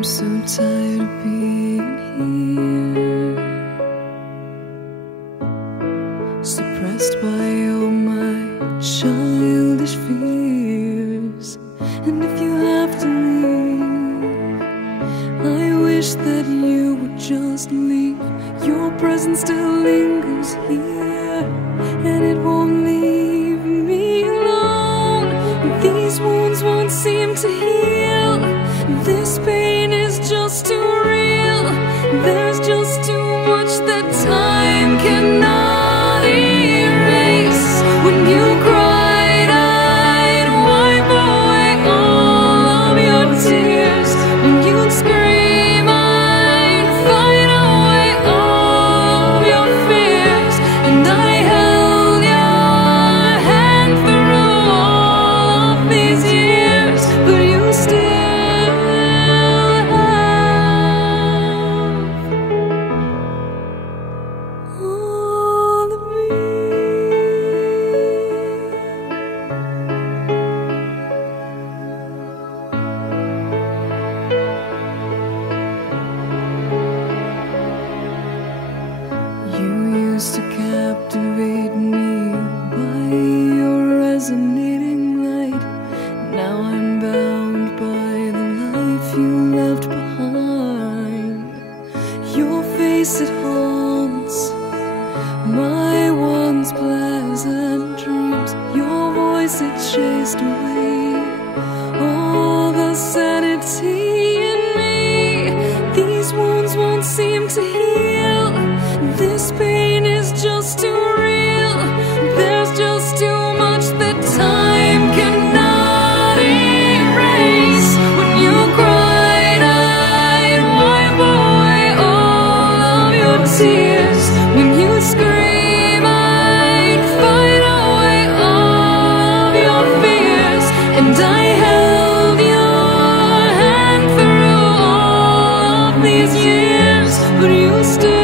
I'm so tired of being here, suppressed by all my childish fears. And if you have to leave, I wish that you would just leave. Your presence still lingers here, and it won't leave me alone. These wounds won't seem to heal. This pain is just too real. There's just too much that time cannot erase. When you cried, I'd wipe away all of your tears. When you'd scream, I'd fight away all of your fears. And I held your hand through all of these years, but you still to captivate me by your resonating light. Now I'm bound by the life you left behind. Your face, it haunts my once pleasant dreams. Your voice, it chased away all the sanity in me. These wounds won't seem to heal. This pain is just too real. There's just too much that time cannot erase. When you cried, I'd wipe away all of your tears. When you scream, I'd fight away all of your fears. And I held your hand through all of these years, but you still